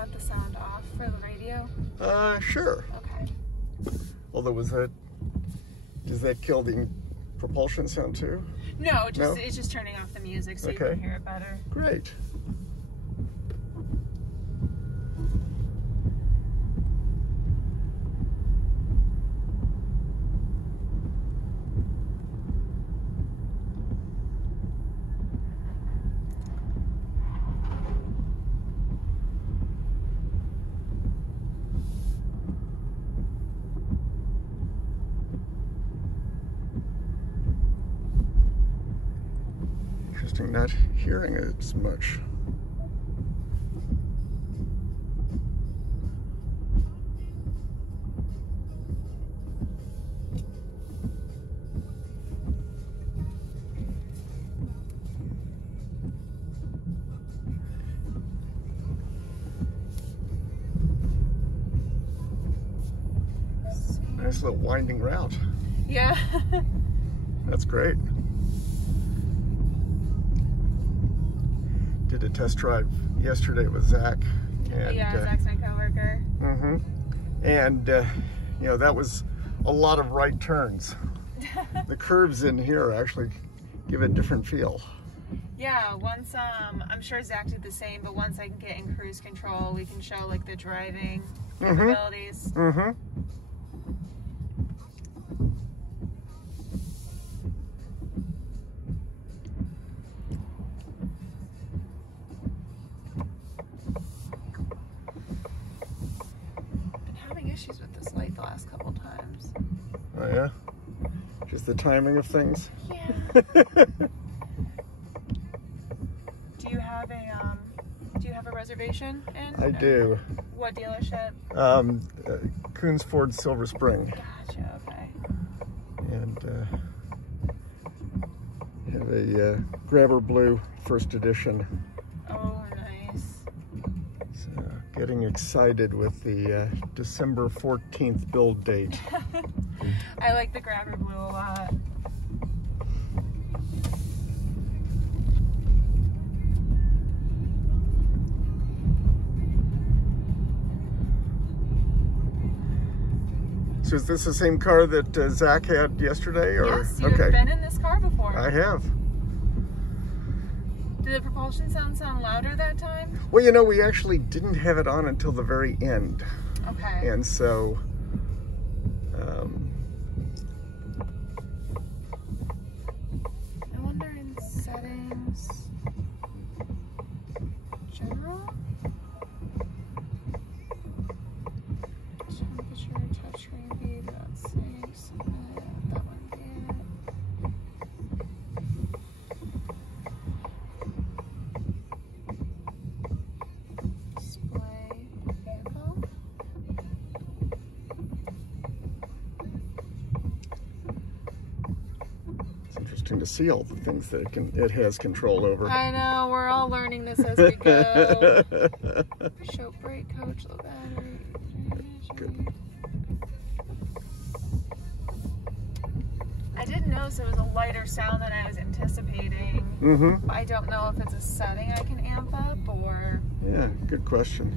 want the sound off for the radio? Sure. Okay. Although, does that kill the propulsion sound too? No, it's just turning off the music so you can hear it better. Great. Not hearing it as much. Nice little winding route. Yeah. That's great. Did a test drive yesterday with Zach. And, yeah, Zach's my coworker. And, you know, that was a lot of right turns. The curves in here actually give it a different feel. Yeah, once, I'm sure Zach did the same, but once I can get in cruise control, we can show, like, the driving capabilities. Issues with this light the last couple times. Oh yeah? Just the timing of things? Yeah. Do you have a reservation in? I do. What dealership? Coons Ford Silver Spring. Gotcha, okay. And have a Grabber Blue first edition. Oh, nice. So getting excited with the December 14th build date. I like the Grabber Blue a lot. So is this the same car that Zach had yesterday? Or? Yes, you've been in this car before. I have. Did the propulsion sound louder that time? Well, you know, we actually didn't have it on until the very end. Okay. And so, I wonder in settings, general? Temperature, touchscreen, be about 6. That one be it. Display vehicle. it's interesting to see all the things that it has control over. I know, we're all learning this as we go. Show brake, coach, low battery. Good. I did notice it was a lighter sound than I was anticipating. Mm-hmm. I don't know if it's a setting I can amp up or... Yeah, good question.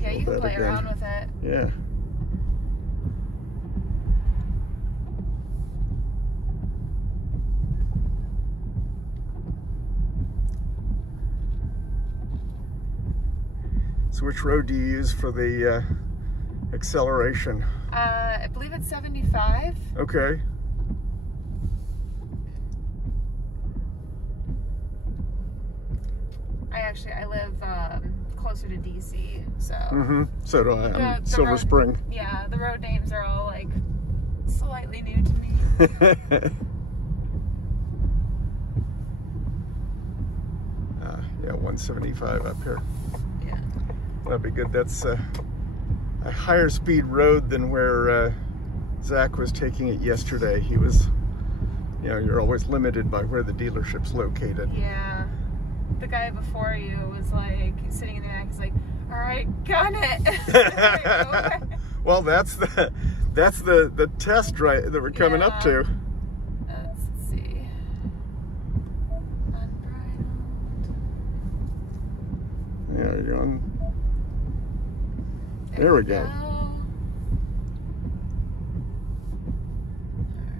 Yeah, you Kill can that play again. around with it. Yeah. So which road do you use for the acceleration? I believe it's 75. Okay. I live closer to DC, so... Mm-hmm. So do I. I'm The Silver road- Spring. Yeah, the road names are all, like, slightly new to me. Yeah, 175 up here. Yeah. That'd be good. That's a higher speed road than where Zach was taking it yesterday. He was, you know, you're always limited by where the dealership's located. Yeah. The guy before you was like, sitting in the back, he's like, all right, gun it. Well, that's the test right that we're coming up to. Let's see. Unbridled. you're on. There we go.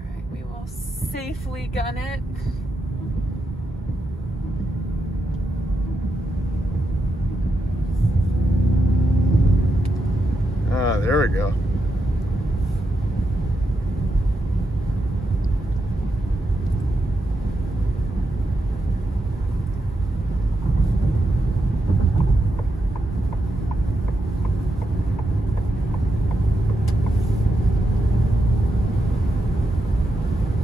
Alright, we will safely gun it. Ah, there we go.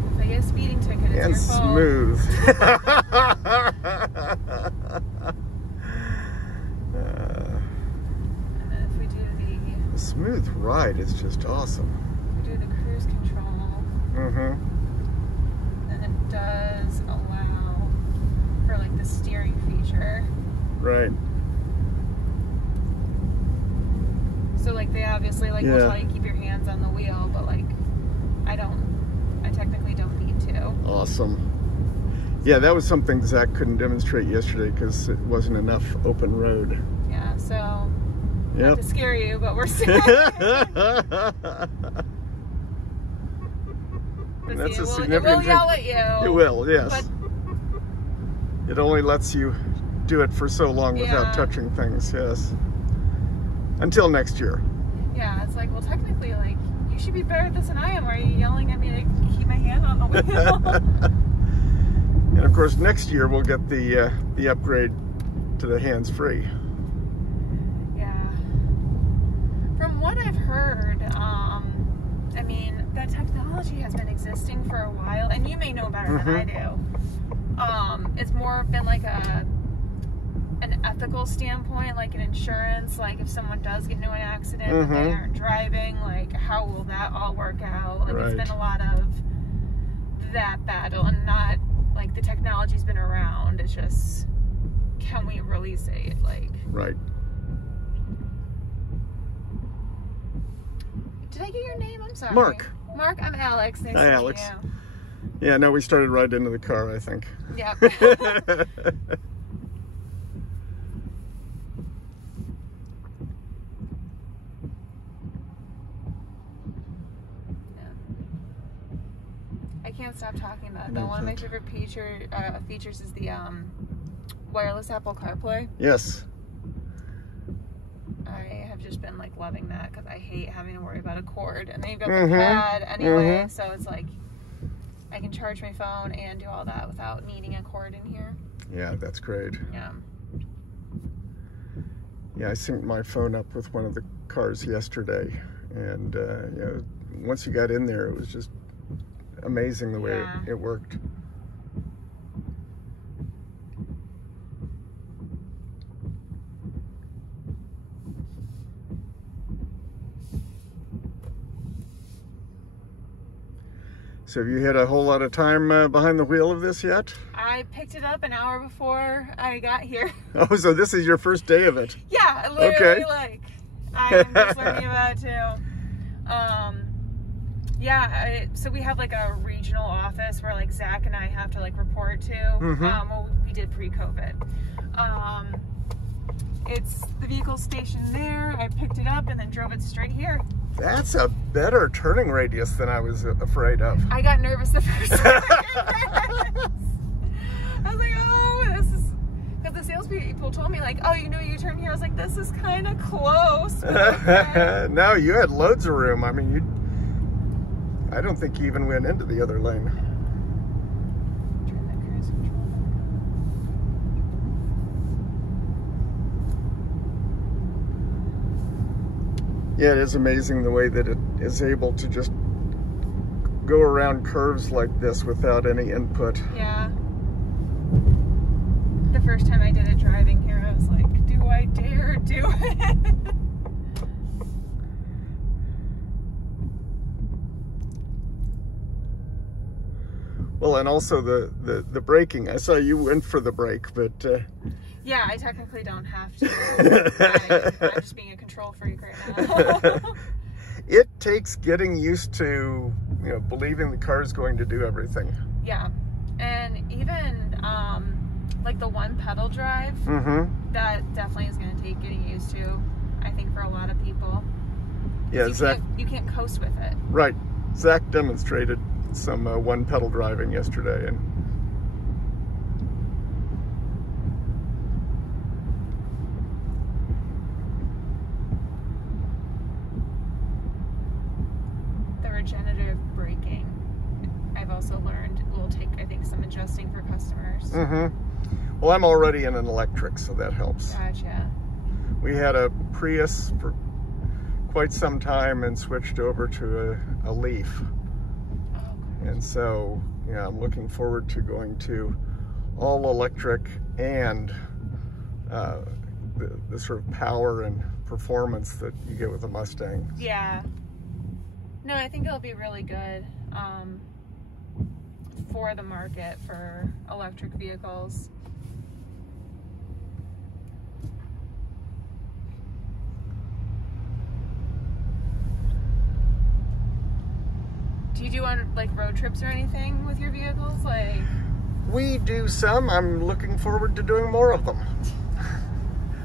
If I get a speeding ticket, it's And your fault. smooth. The smooth ride is just awesome. We do the cruise control. And it does allow for like the steering feature. Right. So like they obviously like will tell you keep your hands on the wheel, but like I technically don't need to. Awesome. Yeah, that was something Zach couldn't demonstrate yesterday because it wasn't enough open road. Yeah, so not to scare you, but we're still. That's a significant it will thing. yell at you. It will, yes. But it only lets you do it for so long without touching things, yes. Until next year. Yeah, it's like, well, technically, like, you should be better at this than I am. Why are you yelling at me to keep my hand on the wheel? And of course, next year we'll get the upgrade to the hands-free. From what I've heard, I mean, that technology has been existing for a while, and you may know better than I do. It's more been like an ethical standpoint, like an insurance, like if someone does get into an accident but they aren't driving, like how will that all work out? Like it's been a lot of that battle, and not like the technology's been around. It's just, can we release it? Like Did I get your name? I'm sorry. Mark. Mark, I'm Alex. Nice Hi, to Alex. meet you. Yeah, no, we started right into the car, I think. Yep. I can't stop talking about it. Though. One of my favorite features is the wireless Apple CarPlay. Yes. I have just been like loving that because I hate having to worry about a cord, and then you've got the pad anyway, so it's like I can charge my phone and do all that without needing a cord in here. Yeah, that's great. Yeah. Yeah, I synced my phone up with one of the cars yesterday, and you know, once you got in there, it was just amazing the way it worked. So have you had a whole lot of time behind the wheel of this yet? I picked it up an hour before I got here. Oh, so this is your first day of it? Yeah, literally, like, I'm just learning about it too. Yeah, so we have like a regional office where like Zach and I have to like report to. Well, we did pre-COVID. It's the vehicle stationed there. I picked it up and then drove it straight here. That's a better turning radius than I was afraid of. I got nervous the first time. I was like, oh, this is... Because the salespeople told me, like, oh, you know, you turn here. I was like, this is kind of close. But okay. No, you had loads of room. I mean, I don't think you even went into the other lane. Turn that cruise control. Yeah, it is amazing the way that it is able to just go around curves like this without any input. Yeah. The first time I did it driving here, I was like, do I dare do it? Well, and also the braking. I saw you went for the brake, but... Yeah, I technically don't have to. I'm just being a control freak right now. It takes getting used to, you know, believing the car is going to do everything. Yeah, and even like the one pedal drive, that definitely is going to take getting used to, I think, for a lot of people. Yeah, Zach. You can't coast with it. Right. Zach demonstrated some one pedal driving yesterday, and the regenerative braking, I've also learned, will take, I think, some adjusting for customers. Well, I'm already in an electric, so that helps. Gotcha. We had a Prius for quite some time and switched over to a Leaf. And so, yeah, I'm looking forward to going to all electric and the sort of power and performance that you get with a Mustang. Yeah. No, I think it'll be really good for the market for electric vehicles. Do you do on like road trips or anything with your vehicles? Like, we do some. I'm looking forward to doing more of them.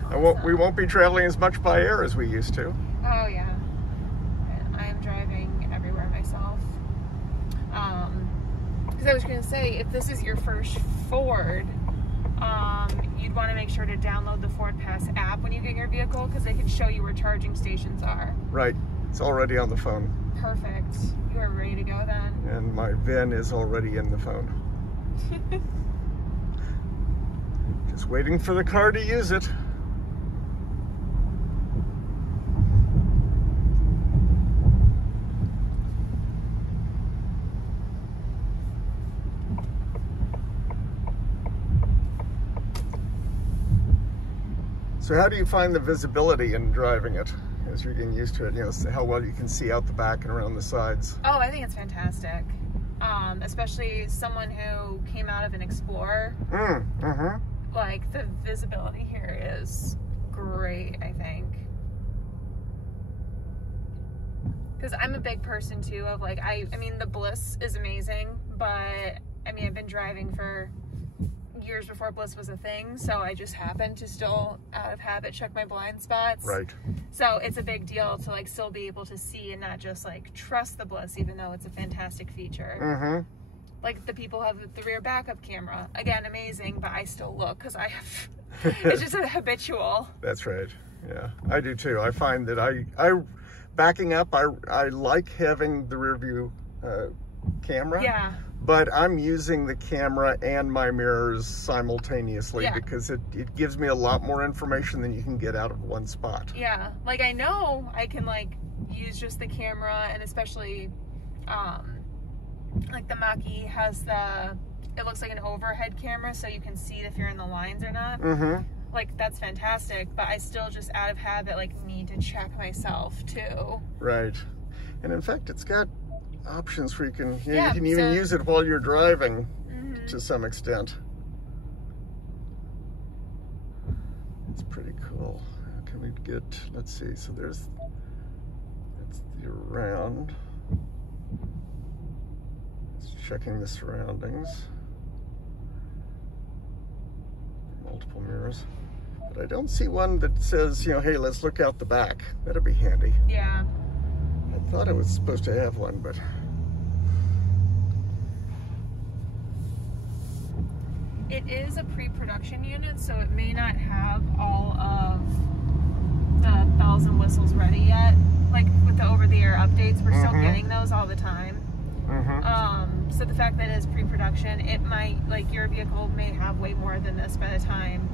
Awesome. We won't be traveling as much by air as we used to. Oh yeah, I am driving everywhere myself. Because I was going to say, if this is your first Ford, you'd want to make sure to download the Ford Pass app when you get your vehicle, because they can show you where charging stations are. Right. It's already on the phone. Perfect. You are ready to go then. And my VIN is already in the phone. Just waiting for the car to use it. So how do you find the visibility in driving it as you're getting used to it? You know, how well you can see out the back and around the sides. Oh, I think it's fantastic. Especially someone who came out of an Explorer. Like, the visibility here is great, I think. Because I'm a big person too of like, I mean, the Bliss is amazing, but I mean, I've been driving for years before Bliss was a thing, so I just happened to still, out of habit, check my blind spots. Right. So it's a big deal to like still be able to see and not just like trust the Bliss, even though it's a fantastic feature. Like the people have the rear backup camera, again, amazing, but I still look because I have, it's just a habitual. That's right. Yeah, I do too. I find that I backing up, I like having the rear view camera. Yeah. But I'm using the camera and my mirrors simultaneously because it gives me a lot more information than you can get out of one spot. Yeah, like I know I can like use just the camera, and especially like the Mach has it looks like an overhead camera, so you can see if you're in the lines or not. Like that's fantastic, but I still just out of habit like need to check myself too. Right. And in fact, it's got options where you can you can even use it while you're driving to some extent. It's pretty cool. How can we get, let's see, so that's the around. It's checking the surroundings. Multiple mirrors. But I don't see one that says, you know, hey, let's look out the back. That'd be handy. Yeah. I thought I was supposed to have one, but it is a pre-production unit, so it may not have all of the bells and whistles ready yet. Like with the over-the-air updates, we're still getting those all the time. So the fact that it is pre-production, it might, like your vehicle may have way more than this by the time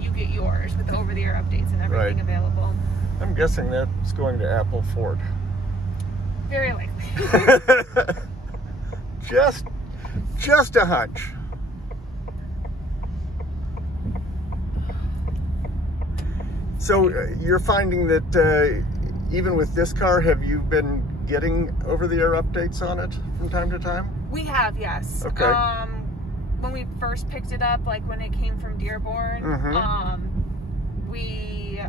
you get yours with the over-the-air updates and everything available. I'm guessing that's going to Apple Ford. Very likely. Just a hunch. So you're finding that even with this car, have you been getting over-the-air updates on it from time to time? We have, yes. Okay. When we first picked it up, like when it came from Dearborn, we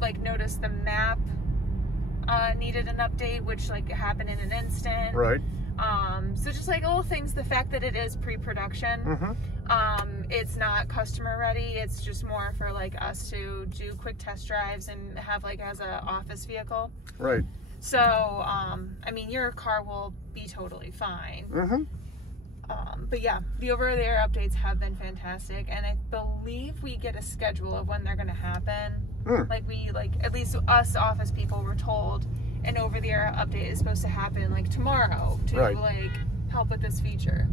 like noticed the map needed an update, which like happened in an instant. Right. So just like little things, the fact that it is pre-production, it's not customer ready. It's just more for like us to do quick test drives and have like as a office vehicle. Right. So, I mean, your car will be totally fine. But yeah, the over-the-air updates have been fantastic, and I believe we get a schedule of when they're going to happen. Like at least us office people were told an over-the-air update is supposed to happen like tomorrow to like help with this feature.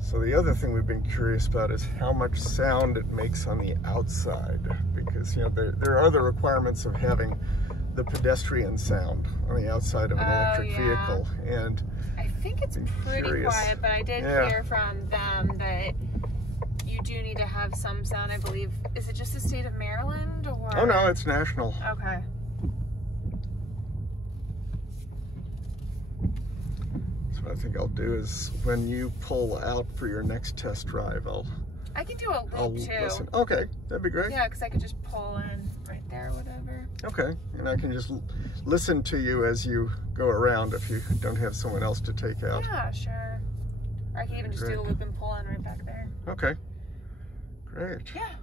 So the other thing we've been curious about is how much sound it makes on the outside, because you know there are other requirements of having the pedestrian sound on the outside of an electric vehicle, and I think it's pretty quiet, but I did hear from them that you do need to have some sound. I believe, is it just the state of Maryland, or? Oh no, it's national. Okay. So what I think I'll do is when you pull out for your next test drive, I can do a loop too. Listen. Okay, that'd be great. Yeah, because I could just pull in right there, or whatever. Okay, and I can just listen to you as you go around if you don't have someone else to take out. Yeah, sure. Or I can even just do a loop and pull in right back there. Okay, great. Yeah.